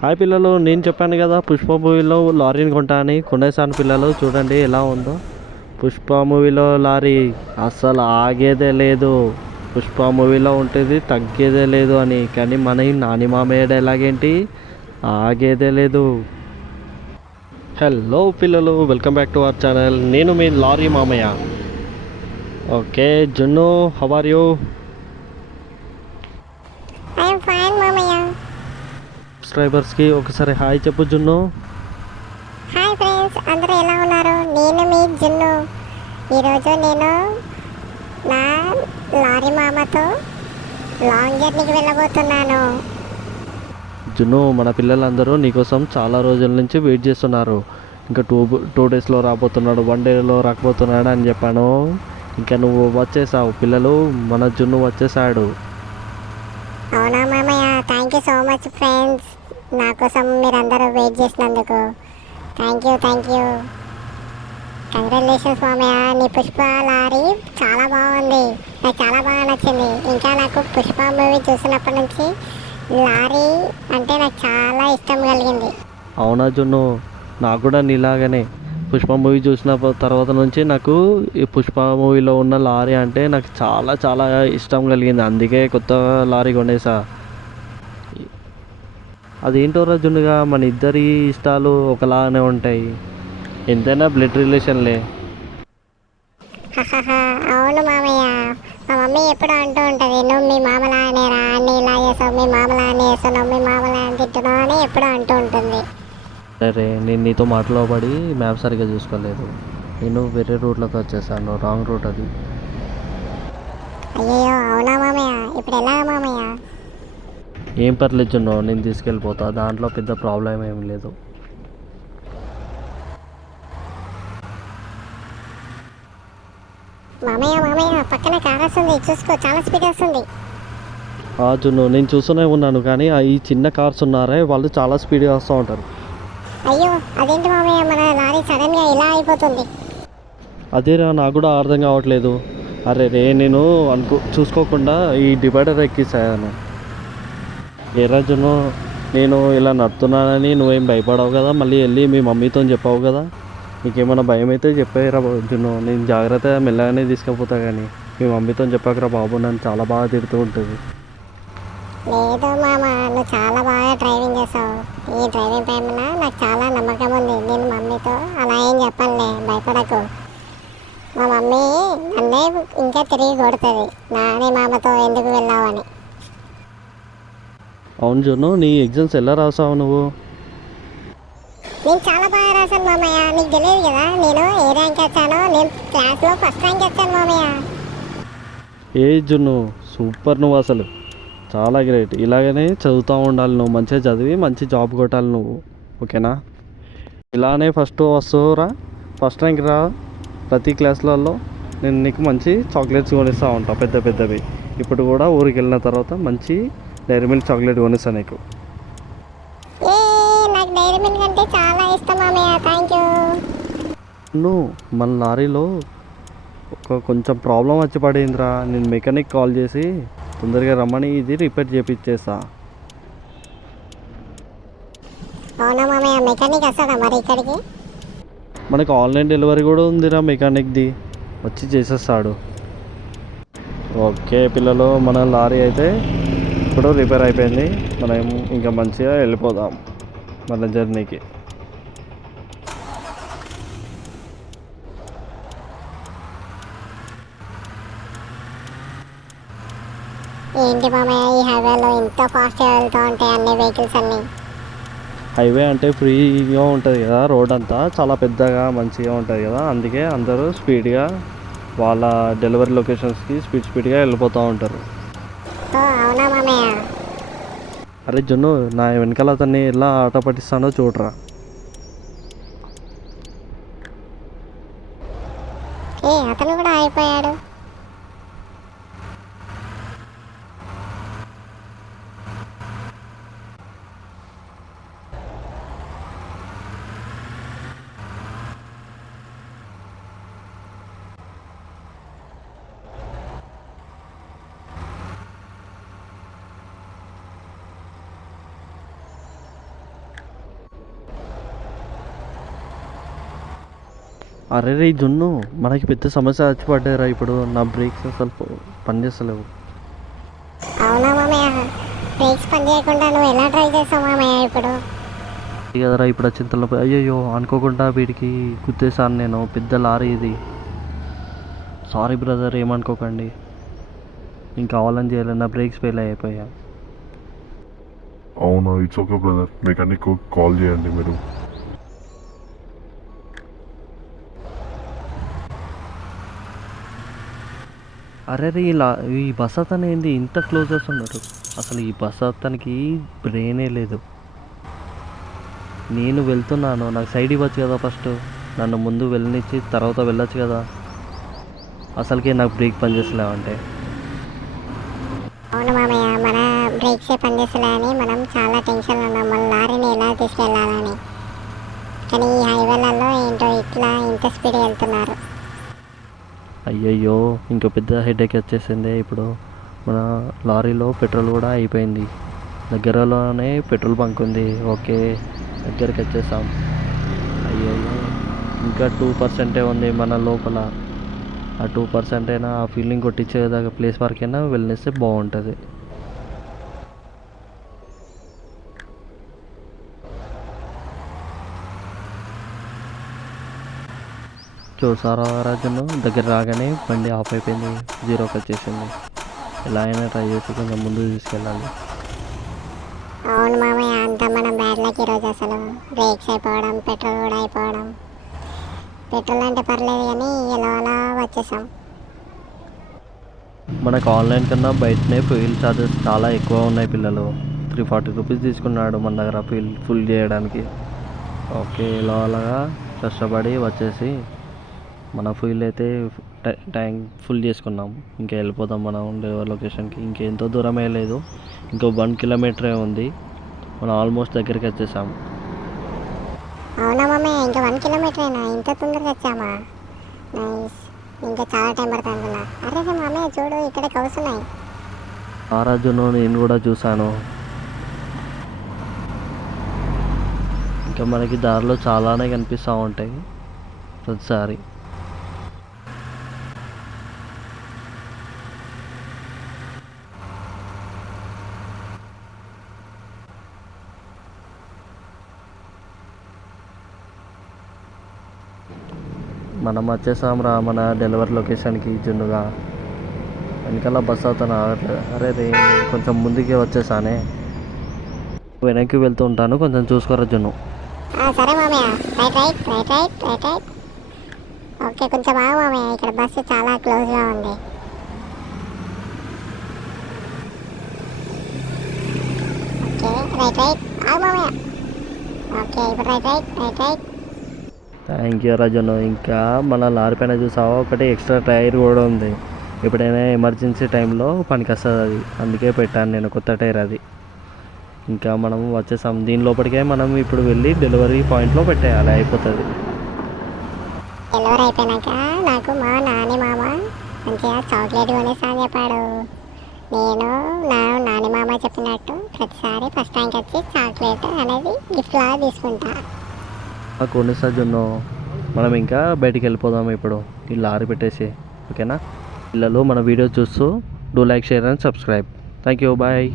Hi పిల్లలు, నేను చెప్పాను కదా పుష్ప మూవీలో లారీని కొంటా అని. కొనేసాను పిల్లలు, చూడండి ఎలా ఉందో. పుష్ప మూవీలో లారీ అస్సలు ఆగేదే లేదు. పుష్ప మూవీలో ఉంటుంది తగ్గేదే లేదు అని, కానీ మన ఈ నాని మామయ్య డైలాగేంటి, ఆగేదే లేదు. హలో పిల్లలు, welcome back to our channel. నేను మీ లారీ మామయ్య. Okay Junnu, how are you? I'm fine మామయ్య. సబ్స్క్రైబర్స్కి ఒకసారి హాయ్ చెప్పు జున్ను. హాయ్ ఫ్రెండ్స్, అందరూ ఎలా ఉన్నారు? నేను మీ జున్ను. ఈరోజు నేను నా లారీ మామతో లాంగ్ జర్నీకి వెళ్ళబోతున్నాను. జున్ను, మన పిల్లలందరూ నీకోసం చాలా రోజుల నుంచి వెయిట్ చేస్తున్నారు. ఇంకా టూ డేస్లో రాబోతున్నాడు, 1 డేలో రాకపోతున్నాడు అని చెప్పాను. ఇంకా నువ్వు వచ్చేసావు పిల్లలు, మన జున్ను వచ్చేసాడు. అవునా మామయ్య, thank you so much friends. నా కోసం మీరందరూ వెయిట్ చేసినందుకు థ్యాంక్ యూ. కంగ్రాచులేషన్స్ మామయ్య, నీ పుష్ప లారీ చాలా బాగుంది. నాకు చాలా బాగా నచ్చింది. ఇంకా నాకు పుష్ప మూవీ చూసినప్పటి నుంచి లారీ అంటే నాకు చాలా ఇష్టం కలిగింది. అవునా జున్ను, నాకు కూడా నీలాగానే పుష్ప మూవీ చూసిన తర్వాత నుంచి నాకు ఈ పుష్ప మూవీలో ఉన్న లారీ అంటే నాకు చాలా చాలా ఇష్టం కలిగింది. అందుకే కొత్త లారీ కొనేసా. అదేంటో రజునుగా మన ఇద్దరి ఇష్టాలు ఒకలానే ఉంటాయి. ఎంతైనా బ్లడ్ రిలేషన్లే. అవును మామయ్య, మా మమ్మీ ఎప్పుడు అంటూ ఉంటుంది, నువ్వు మీ మామలానే రా, అన్ని ఇలా చేసావు, మీ మామలానే చేస్తున్నావు, మీ మామలా అని తిట్టున్నావు అని ఎప్పుడు అంటూ ఉంటుంది. సరే, నేను నీతో మాట్లాడబడి మ్యాప్ సరిగ్గా చూసుకోలేదు. నేను వేరే రూట్లోకి వచ్చేసాను, రాంగ్ రూట్ అది. అయ్యయ్యో అవునా మామయ్య, ఇప్పుడు ఎలా మామయ్య? ఏం పర్లేదు జున్ను, నేను తీసుకెళ్ళిపోతా, దాంట్లో పెద్ద ప్రాబ్లం ఏం లేదు. మామయ్య పక్కన కార్ వస్తుంది, చూసుకో, చాలా స్పీడ్ వస్తుంది. జున్ను, నేను చూస్తూనే ఉన్నాను, కానీ ఈ చిన్న కార్స్ ఉన్నారే వాళ్ళు చాలా స్పీడ్గా వస్తూ ఉంటారు. అయ్యో అదేంటి మామయ్య, మన లారీ సడన్గా ఇలా అయిపోతుంది? అదేరా, నాకు కూడా అర్థం కావట్లేదు. అరే రే, నేను చూసుకోకుండా ఈ డివైడర్ ఎక్కిసాను. ఏ రోజును నేను ఇలా నడుతున్నానని నువ్వేం భయపడవు కదా? మళ్ళీ వెళ్ళి మీ మమ్మీతో చెప్పావు కదా? నీకేమైనా భయం అయితే చెప్పారా జున్ను, నేను జాగ్రత్తగా మెల్లగానే తీసుకుపోతా. కానీ మీ మమ్మీతో చెప్పాకరా బాబు, నన్ను చాలా బాగా తిడుతూ ఉంటుంది. లేదు మామ, నువ్వు చాలా బాగా డ్రైవింగ్ చేసావు. ఈ డ్రైవింగ్ పైన నాకు చాలా నమ్మకం ఉంది. నేను మమ్మీతో అలా ఏం చెప్పనులే, భయపడకు. మా మమ్మీ నన్నే ఇంకా తిరిగి కొడుతుంది, నాని మామతో ఎందుకు వెళ్ళావని. అవును జున్ను, నీ ఎగ్జామ్స్ ఎలా రాసావు నువ్వు? నేను చాలా బాగా రాశాను మామయ్య, నీకు తెలియదు కదా నేను ఏ ర్యాంక్ వచ్చానో. నేను క్లాస్లో ఫస్ట్ ర్యాంక్ వచ్చాను మామయ్య. ఏ జున్ను, సూపర్, నువ్వు అసలు చాలా గ్రేట్. ఇలాగనే చదువుతూ ఉండాలి నువ్వు, మంచిగా చదివి మంచి జాబ్ కొట్టాలి నువ్వు, ఓకేనా? ఇలానే ఫస్ట్ వస్తువురా, ఫస్ట్ ర్యాంక్ రా ప్రతి క్లాసులలో. నేను నీకు మంచి చాక్లెట్స్ కొనిస్తూ ఉంటాను, పెద్ద పెద్దవి. ఇప్పుడు కూడా ఊరికి వెళ్ళిన తర్వాత మంచి డైరీ మిల్క్ చాక్లెట్ కొనిస్తాను నీకు. నాకు డైరీ మిల్క్ అంటే చాలా ఇష్టం మామయ్య, థ్యాంక్ యూ. నువ్వు మన లారీలో కొంచెం ప్రాబ్లం వచ్చి పడిందిరా. నేను మెకానిక్ కాల్ చేసి తొందరగా రమ్మని ఇది రిపేర్ చేపిచ్చేస్తా. అవునా మామయ్య, మెకానిక్ వస్తాడా మరి ఇక్కడికి? మనకు ఆన్లైన్ డెలివరీ కూడా ఉందిరా మెకానిక్ది, వచ్చి చేసేస్తాడు. ఓకే పిల్లలు, మన లారీ అయితే ఇప్పుడు రిపేర్ అయిపోయింది. మనం ఇంకా మంచిగా వెళ్ళిపోదాం మన జర్నీకి. ఏంటి మామయ్య, ఈ హైవేలో ఇంత ఫాస్ట్గా వెళ్తూ ఉంటాయి అన్ని వెహికల్స్ అన్నీ? హైవే అంటే ఫ్రీగా ఉంటుంది కదా, రోడ్ అంతా చాలా పెద్దగా మంచిగా ఉంటుంది కదా, అందుకే అందరూ స్పీడ్గా వాళ్ళ డెలివరీ లొకేషన్స్కి స్పీడ్గా వెళ్ళిపోతూ ఉంటారు. అవునా మామయ్య? అరే జున్ను, నా వెనకాల అతన్ని ఎలా ఆట పట్టిస్తానో చూడరా. అతను కూడా అయిపోయాడు. అరే రే జున్ను, మనకి పెద్ద సమస్య వచ్చి పడ్డారా ఇప్పుడు. నా బ్రేక్స్ అసలు పనిచేస్తలేవు. అవునా మామయ్య, బ్రేక్స్ పని చేయకుండా నువ్వు ఎలా డ్రైవ్ చేస్తావు మామయ్య ఇప్పుడు? ఇది కదరా ఇప్పుడు వచ్చిన తలపై. అయ్యయ్యో, అనుకోకుండా వీడికి గుద్దేశాను నేను. పెద్ద లారీ ఇది. సారీ బ్రదర్, ఏమనుకోకండి. ఇంకా కావాలని చేయలేదు, నా బ్రేక్స్ ఫెయిల్ అయిపోయా. అవునా, it's okay brother, mechanic call చేయండి మీరు. అరే రే, ఈ బస్ అతను ఏంది ఇంత క్లోజ్ చేస్తున్నాడు? అసలు ఈ బస్ అతనికి బ్రెయినే లేదు. నేను వెళ్తున్నాను, నాకు సైడ్ ఇవ్వచ్చు కదా ఫస్ట్. నన్ను ముందు వెళ్ళనిచ్చి తర్వాత వెళ్ళొచ్చు కదా. అసలుకే నాకు బ్రేక్ పనిచేస్తలేవంటే. అవును మామయ్య, మన బ్రేక్సే పనిచేస్తలే అని మనం చాలా టెన్షన్లో ఉన్నాం, మన లారీని ఎలా తీసుకెళ్ళాలని. కానీ ఈ హైవేలలో ఏంటో ఇట్లా ఇంత స్పీడ్ వెళ్తున్నారు. అయ్యయ్యో, ఇంకో పెద్ద హెడేక్ వచ్చేసింది ఇప్పుడు. మన లారీలో పెట్రోల్ కూడా అయిపోయింది. దగ్గరలోనే పెట్రోల్ బంక్ ఉంది. ఓకే, దగ్గరికి వచ్చేసాం. అయ్యయ్యో, ఇంకా 2% ఉంది మన లోపల. ఆ 2% అయినా ఆ ఫీలింగ్ కొట్టించేదాకా ప్లేస్ వరకైనా వెళ్ళనిస్తే బాగుంటుంది. చూసారా రాజును, దగ్గర రాగానే బండి ఆఫ్ అయిపోయింది, జీరోకి వచ్చేసింది. ఎలా అయినా ట్రై చేసి కొంచెం ముందు తీసుకెళ్ళాలి. అవును మామయ్య, అంతా మనం బ్యాడ్ లక్ ఈరోజు. అసలు బ్రేక్స్ అయిపోవడం, పెట్రోల్ కూడా అయిపోవడం. పెట్రోల్ అంటే పర్లేదు కానీ ఎలా అలా వచ్చేసాం. మనకు ఆన్లైన్ కన్నా బయటనే ఫ్యూల్ ఛార్జెస్ చాలా ఎక్కువ ఉన్నాయి పిల్లలు. 340 రూపీస్ తీసుకున్నాడు మన దగ్గర ఫుల్ చేయడానికి. ఓకే, ఇలా అలాగా కష్టపడి వచ్చేసి మన ఫ్యూల్ అయితే ట్యాంక్ ఫుల్ చేసుకున్నాం. ఇంకా వెళ్ళిపోదాం మనం డెలివరీ లొకేషన్కి. ఇంకెంతో దూరమే లేదు, ఇంకో 1 కిలోమీటరే ఉంది. మనం ఆల్మోస్ట్ దగ్గరికి వచ్చేసాం. అవునా మామయ్య, ఇంకా 1 కిలోమీటరేనా? ఇంత తొందరగా వచ్చామా? నైస్. ఇంకా చాలా టైం పడుతుంది అనుకున్నా. అరే మామయ్య చూడు, ఇక్కడ కౌస్ ఉన్నాయి. ఆ రాజును నేను కూడా చూశాను. ఇంకా మనకి దారిలో చాలానే కనిపిస్తూ ఉంటాయి ప్రతిసారి. మనం వచ్చేసాం రా మన డెలివరీ లొకేషన్కి. జున్నుగా వెనకాల బస్ అవుతాను ఆగట్లేదు. అరే రే, కొంచెం ముందుకే వచ్చేసానే. వెనక్కి వెళ్తూ ఉంటాను, కొంచెం చూసుకోరా జున్ను. సరే మామయ్య, right right right right right right. Okay, కొంచెం ఆగు మామయ్య, ఇక్కడ బస్సు చాలా క్లోజ్గా ఉంది. ఓకే రైట్ రైట్, ఆగు మామయ్య. ఓకే, ఇప్పుడు right right right right. Thank you రాజును. ఇంకా మన లారీ పైన చూసావా, ఒకటి ఎక్స్ట్రా టైర్ కూడా ఉంది. ఎప్పుడైనా ఎమర్జెన్సీ టైంలో పనికి వస్తుంది అది, అందుకే పెట్టాను నేను కొత్త టైర్ అది. ఇంకా మనం వచ్చేసాం. దీని లోపలికే మనం ఇప్పుడు వెళ్ళి డెలివరీ పాయింట్లో పెట్టేయాలి, అయిపోతుంది. డెలివరీ అయిపోయినాక నాకు మా నాని మామ మంచిగా చాక్లెట్ కొనేసా అని చెప్పాడు. నేను నాని మామ చెప్పినట్టు ప్రతిసారి ఫస్ట్ టైంకి వచ్చి చాక్లెట్ అనేది గిఫ్ట్ లాగా తీసుకుంటా. కొనిస్తా జున్ను. మనం ఇంకా బయటికి వెళ్ళిపోదాం ఇప్పుడు, ఈ లారీ పెట్టేసి. ఓకేనా పిల్లలు, మన వీడియో చూస్తూ do like, share and subscribe. Thank you, bye.